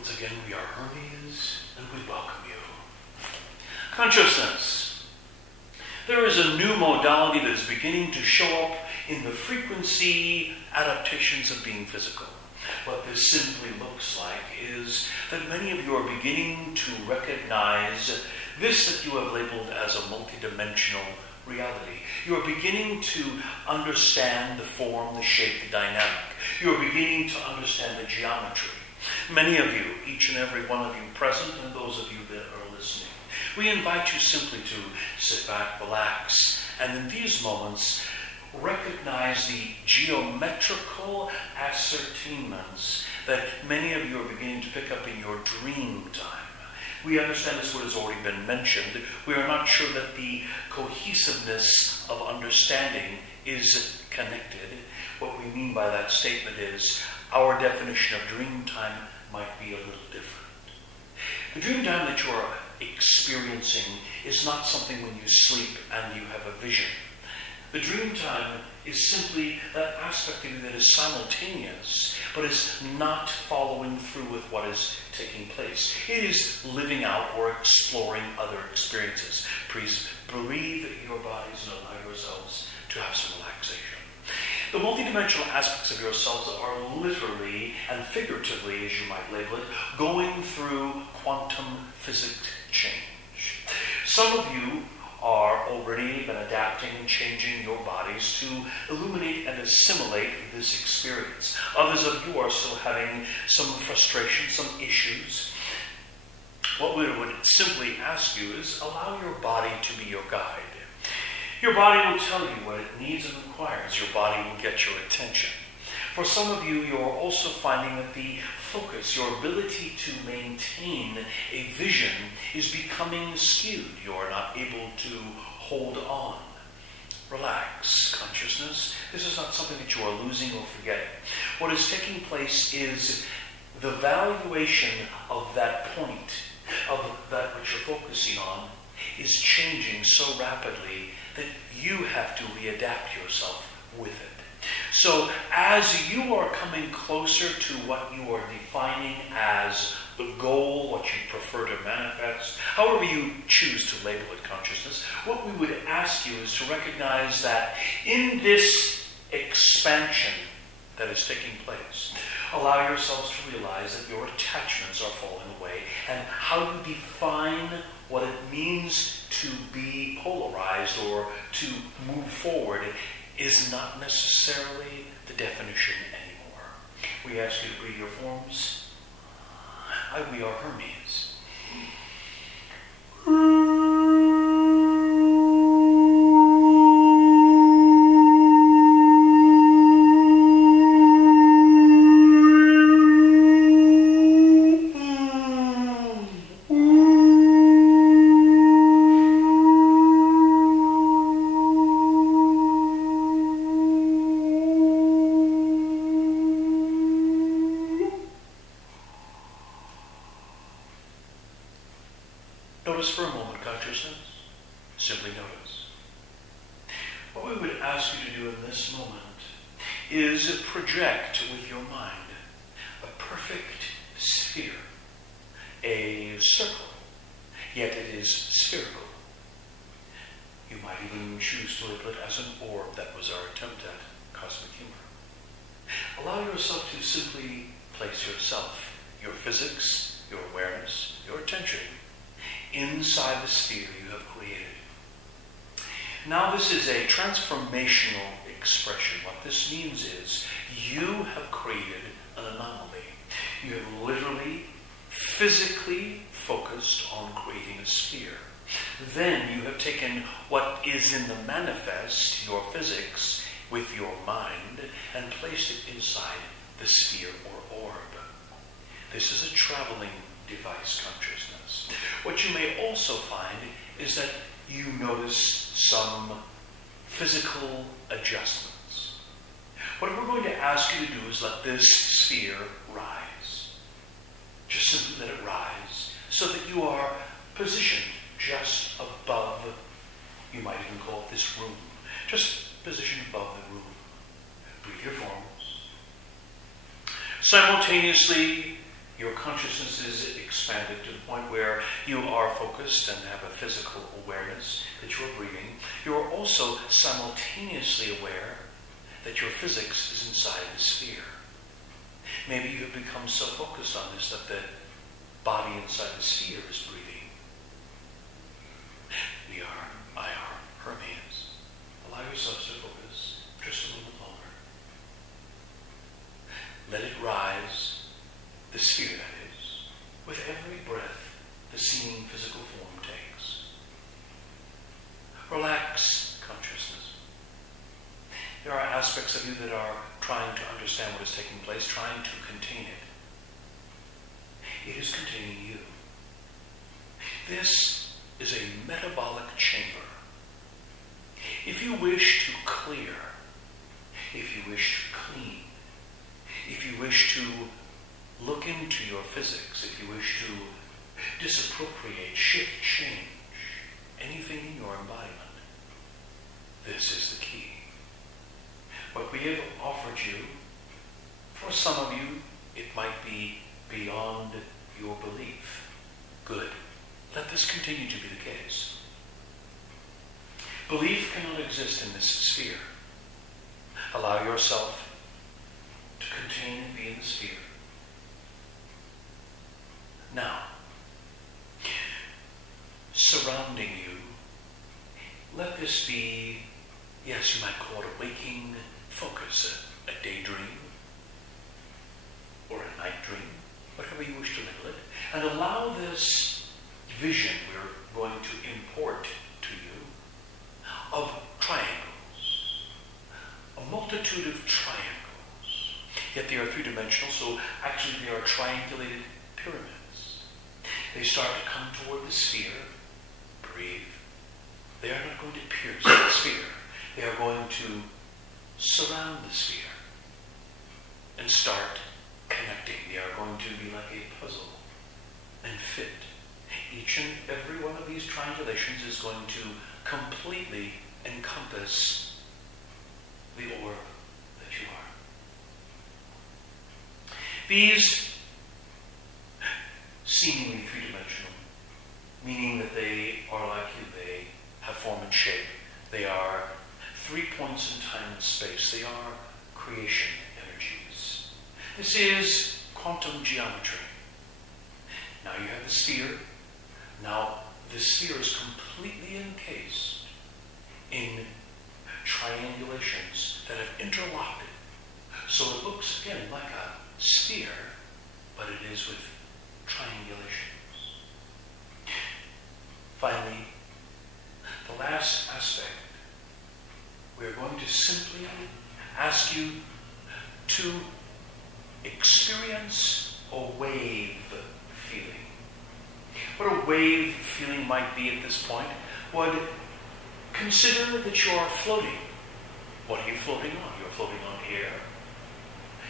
Once again, we are Hermes, and we welcome you. Consciousness. There is a new modality that is beginning to show up in the frequency adaptations of being physical. What this simply looks like is that many of you are beginning to recognize this that you have labeled as a multidimensional reality. You are beginning to understand the form, the shape, the dynamic. You are beginning to understand the geometry. Many of you, each and every one of you present, and those of you that are listening, we invite you simply to sit back, relax, and in these moments, recognize the geometrical ascertainments that many of you are beginning to pick up in your dream time. We understand this word has already been mentioned. We are not sure that the cohesiveness of understanding is connected. What we mean by that statement is our definition of dream time might be a little different. The dream time that you are experiencing is not something when you sleep and you have a vision. The dream time is simply that aspect of you that is simultaneous, but is not following through with what is taking place. It is living out or exploring other experiences. Please breathe your bodies and allow yourselves to have some relaxation. The multidimensional aspects of yourselves are literally and figuratively, as you might label it, going through quantum physics change. Some of you are already been adapting and changing your bodies to illuminate and assimilate this experience. Others of you are still having some frustration, some issues. What we would simply ask you is allow your body to be your guide. Your body will tell you what it needs and requires. Your body will get your attention. For some of you, you're also finding that the focus, your ability to maintain a vision is becoming skewed. You are not able to hold on. Relax, consciousness. This is not something that you are losing or forgetting. What is taking place is the valuation of that point, of that which you're focusing on, is changing so rapidly that you have to readapt yourself with it. So as you are coming closer to what you are defining as the goal, what you prefer to manifest, however you choose to label it consciousness, what we would ask you is to recognize that in this expansion that is taking place, allow yourselves to realize that your attachments are falling away, and how you define what it means to be polarized or to move forward is not necessarily the definition anymore. We ask you to breathe your forms. We are Hermes. Notice for a moment consciousness. Simply notice. What we would ask you to do in this moment is project with your mind a perfect sphere, a circle, yet it is spherical. You might even choose to label it as an orb. That was our attempt at cosmic humor. Allow yourself to simply place yourself, your physics, your awareness, your attention inside the sphere you have created. Now this is a transformational expression. What this means is you have created an anomaly. You have literally, physically focused on creating a sphere. Then you have taken what is in the manifest, your physics, with your mind, and placed it inside the sphere or orb. This is a traveling device consciousness. What you may also find is that you notice some physical adjustments. What we're going to ask you to do is let this sphere rise. Just simply let it rise so that you are positioned just above, you might even call it this room, just positioned above the room. Breathe your forms. Simultaneously, Your consciousness is expanded to the point where you are focused and have a physical awareness that you are breathing. You are also simultaneously aware that your physics is inside the sphere. Maybe you have become so focused on this that the body inside the sphere is breathing. We are, I are, Hermes. Allow yourselves to focus just a little longer. Let it rise, the sphere that is, with every breath the seeming physical form takes. Relax consciousness. There are aspects of you that are trying to understand what is taking place, trying to contain it. It is containing you. This is a metabolic chamber. If you wish to clear, if you wish to clean, if you wish to look into your physics, if you wish to disappropriate, shift, change anything in your embodiment, this is the key. What we have offered you, for some of you, it might be beyond your belief. Good. Let this continue to be the case. Belief cannot exist in this sphere. Allow yourself to contain and be in the sphere. Now, surrounding you, let this be, yes, you might call it a waking focus, a daydream, or a night dream, whatever you wish to label it, and allow this vision we're going to import to you of triangles, a multitude of triangles. Yet they are three-dimensional, so actually they are triangulated pyramids. They start to come toward the sphere. Breathe. They are not going to pierce the sphere. They are going to surround the sphere and start connecting. They are going to be like a puzzle and fit. Each and every one of these triangulations is going to completely encompass the orb that you are. These seemingly three-dimensional, meaning that they are like you, they have form and shape. They are 3 points in time and space. They are creation energies. This is quantum geometry. Now you have the sphere. Now the sphere is completely encased in triangulations that have interlocked it. So it looks again like a sphere, but it is with triangulations. Finally, the last aspect, we're going to simply ask you to experience a wave feeling. What a wave feeling might be at this point would consider that you are floating. What are you floating on? You're floating on air.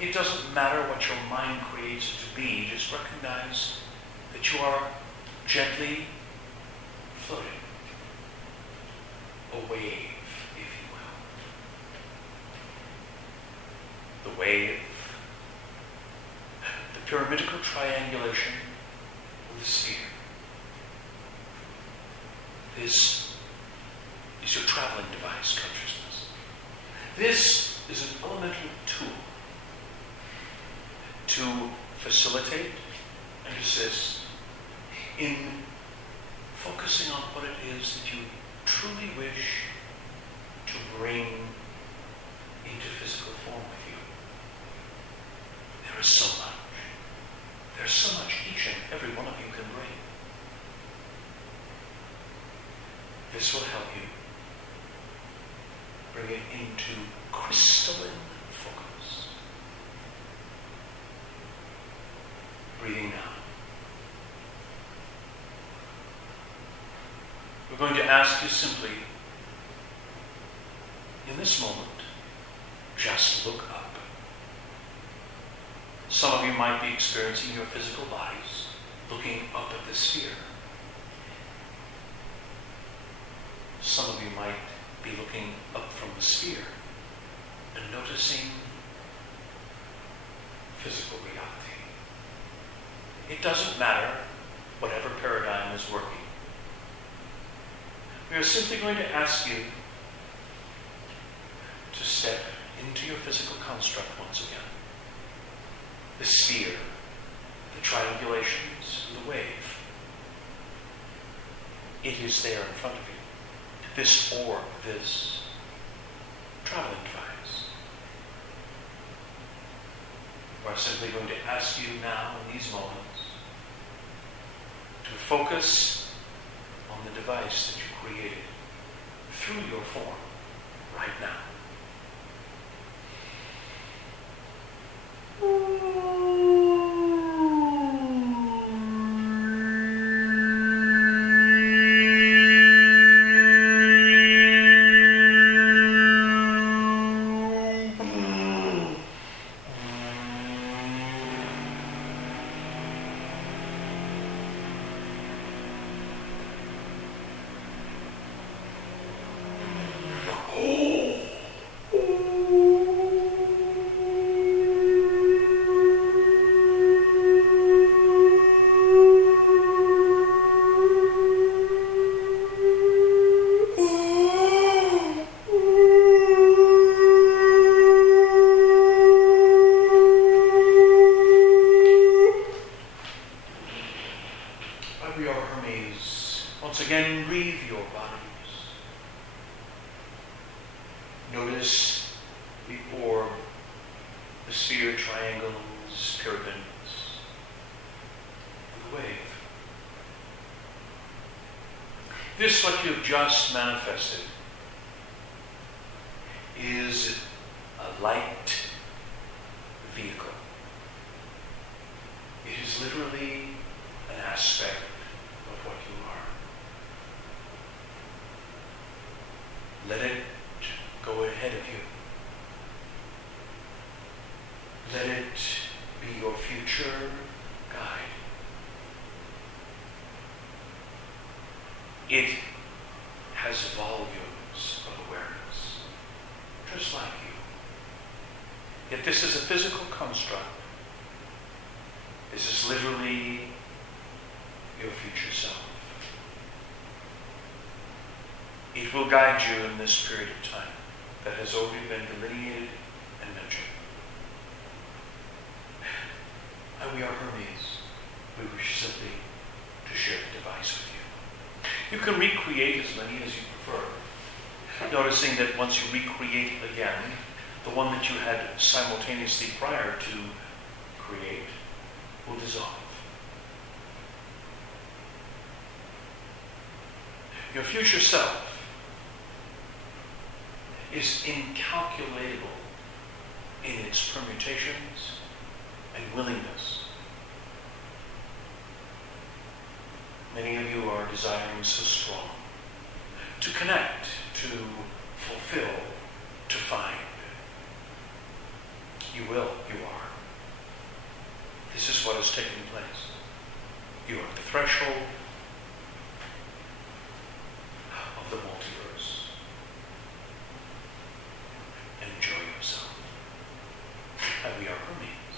It doesn't matter what your mind creates it to be. Just recognize that you are gently floating. A wave, if you will. The wave, the pyramidical triangulation of the sphere. This is your traveling device, consciousness. This is an elemental tool to facilitate and assist in focusing on what it is that you truly wish to bring into physical form with you. There is so much. There's so much each and every one of you can bring. This will help you bring it into crystalline focus. Breathing now. We're going to ask you simply, in this moment, just look up. Some of you might be experiencing your physical bodies, looking up at the sphere. Some of you might be looking up from the sphere and noticing physical reality. It doesn't matter whatever paradigm is working. We are simply going to ask you to step into your physical construct once again. The sphere, the triangulations, the wave. It is there in front of you. This orb, this traveling device. We're simply going to ask you now in these moments to focus on the device that you created through your form right now. Once again, breathe your bodies. Notice the orb, the sphere, triangles, pyramids, and the wave. This, what you've just manifested, is a light vehicle. It is literally an aspect of what you are. Let it go ahead of you. Let it be your future guide. It has volumes of awareness, just like you. Yet this is a physical construct. This is literally your future self. It will guide you in this period of time that has already been delineated and mentioned. And we are Hermes. We wish simply to share the device with you. You can recreate as many as you prefer, noticing that once you recreate again, the one that you had simultaneously prior to create will dissolve. Your future self is incalculable in its permutations and willingness. Many of you are desiring so strong to connect, to fulfill, to find. You will, you are. This is what has taken place. You are at the threshold of the multiverse. Enjoy yourself. And we are Hermes.